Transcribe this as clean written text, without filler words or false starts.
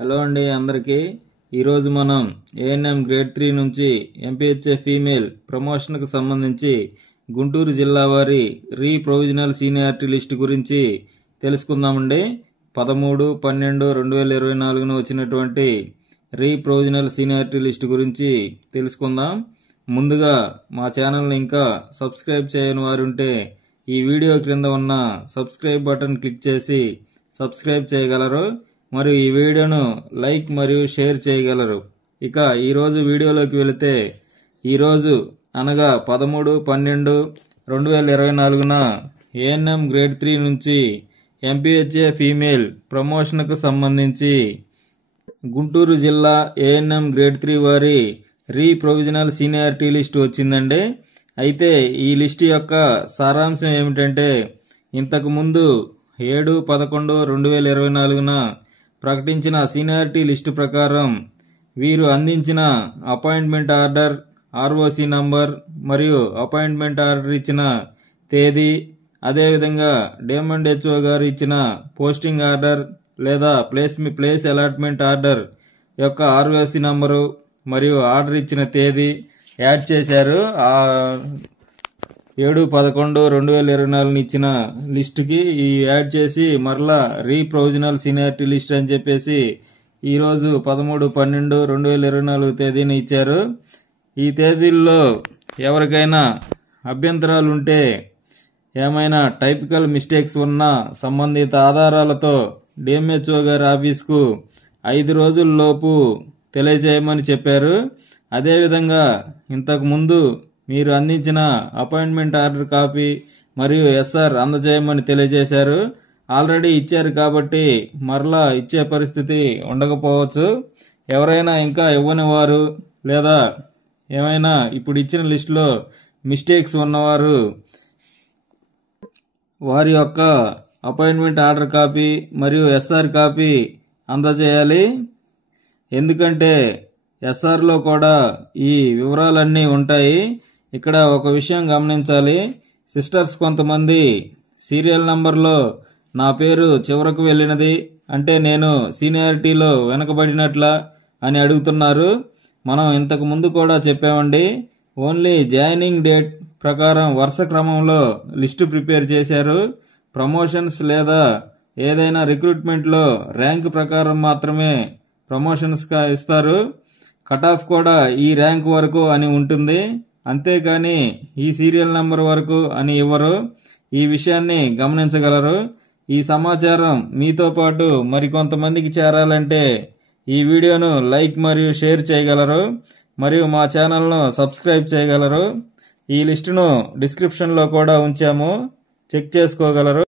Hello అండి అందరికీ ఈరోజు మనం ఏఎన్ఎం గ్రేడ్ 3 నుంచి ఎంపీహెచ్ఏ ఫీమేల్ ప్రమోషన్కు సంబంధించి గుంటూరు జిల్లా వారి రీ ప్రొవిజనల్ సీనియారిటీ లిస్ట్ గురించి తెలుసుకుందామండి. 13/12/2024 వచ్చినటువంటి రీ ప్రొవిజనల్ సీనియారిటీ లిస్ట్ గురించి తెలుసుకుందాం. ముందుగా మా ఛానల్ని ఇంకా సబ్స్క్రైబ్ చేయని వారు ఉంటే ఈ వీడియో క్రింద ఉన్న సబ్స్క్రైబ్ బటన్ క్లిక్ చేసి సబ్స్క్రైబ్ చేయగలరు. మరియు ఈ వీడియోను లైక్ మరియు షేర్ చేయగలరు. ఇక ఈరోజు వీడియోలోకి వెళితే ఈరోజు అనగా 13/12/2024 ఏఎన్ఎం గ్రేడ్ 3 నుంచి ఎంపీహెచ్ఏ ఫీమేల్ ప్రమోషన్కు సంబంధించి గుంటూరు జిల్లా ఏఎన్ఎం గ్రేడ్ 3 వారి రీ ప్రొవిజనల్ సీనియారిటీ లిస్ట్ వచ్చిందండి. అయితే ఈ లిస్ట్ యొక్క సారాంశం ఏమిటంటే, ఇంతకుముందు 7/11/2024 ప్రకటించిన సీనియారిటీ లిస్టు ప్రకారం వీరు అందించిన అపాయింట్మెంట్ ఆర్డర్, ఆర్ఓసి నంబర్ మరియు అపాయింట్మెంట్ ఆర్డర్ ఇచ్చిన తేదీ, అదేవిధంగా డేమండ్ హెచ్ఓ గారు ఇచ్చిన పోస్టింగ్ ఆర్డర్ లేదా ప్లేస్ అలాట్మెంట్ ఆర్డర్ యొక్క ఆర్ఓసి నంబరు మరియు ఆర్డర్ ఇచ్చిన తేదీ యాడ్ చేశారు. 7/11/2024 ఇచ్చిన లిస్టుకి ఈ యాడ్ చేసి మరలా రీ ప్రొవిజనల్ సీనియారిటీ లిస్ట్ అని చెప్పేసి ఈరోజు 13/12/2024 తేదీని ఇచ్చారు. ఈ తేదీల్లో ఎవరికైనా అభ్యంతరాలు ఉంటే, ఏమైనా టైపికల్ మిస్టేక్స్ ఉన్నా సంబంధిత ఆధారాలతో డిఎంహెచ్ఓ గారి ఆఫీస్కు 5 రోజుల్లోపు తెలియజేయమని చెప్పారు. అదేవిధంగా ఇంతకుముందు మీరు అందించిన అపాయింట్మెంట్ ఆర్డర్ కాపీ మరియు ఎస్ఆర్ అందజేయమని తెలియజేశారు. ఆల్రెడీ ఇచ్చారు కాబట్టి మరలా ఇచ్చే పరిస్థితి ఉండకపోవచ్చు. ఎవరైనా ఇంకా ఇవ్వని వారు లేదా ఏమైనా ఇప్పుడు ఇచ్చిన లిస్టులో మిస్టేక్స్ ఉన్నవారు వారి యొక్క అపాయింట్మెంట్ ఆర్డర్ కాపీ మరియు ఎస్ఆర్ కాపీ అందజేయాలి. ఎందుకంటే ఎస్ఆర్లో కూడా ఈ వివరాలన్నీ ఉంటాయి. ఇక్కడ ఒక విషయం గమనించాలి. సిస్టర్స్ కొంతమంది సీరియల్ నంబర్లో నా పేరు చివరకు వెళ్ళినది అంటే నేను సీనియారిటీలో వెనకబడినట్లా అని అడుగుతున్నారు. మనం ఇంతకు ముందు కూడా చెప్పామండి, ఓన్లీ జాయినింగ్ డేట్ ప్రకారం వరుస క్రమంలో లిస్టు ప్రిపేర్ చేశారు. ప్రమోషన్స్ లేదా ఏదైనా రిక్రూట్మెంట్లో ర్యాంక్ ప్రకారం మాత్రమే ప్రమోషన్స్గా ఇస్తారు. కట్ ఆఫ్ కూడా ఈ ర్యాంక్ వరకు అని ఉంటుంది, అంతేకాని ఈ సీరియల్ నంబర్ వరకు అని ఇవ్వరు. ఈ విషయాన్ని గమనించగలరు. ఈ సమాచారం మీతో పాటు మరికొంతమందికి చేరాలంటే ఈ వీడియోను లైక్ మరియు షేర్ చేయగలరు. మరియు మా ఛానల్ను సబ్స్క్రైబ్ చేయగలరు. ఈ లిస్టును డిస్క్రిప్షన్లో కూడా ఉంచాము, చెక్ చేసుకోగలరు.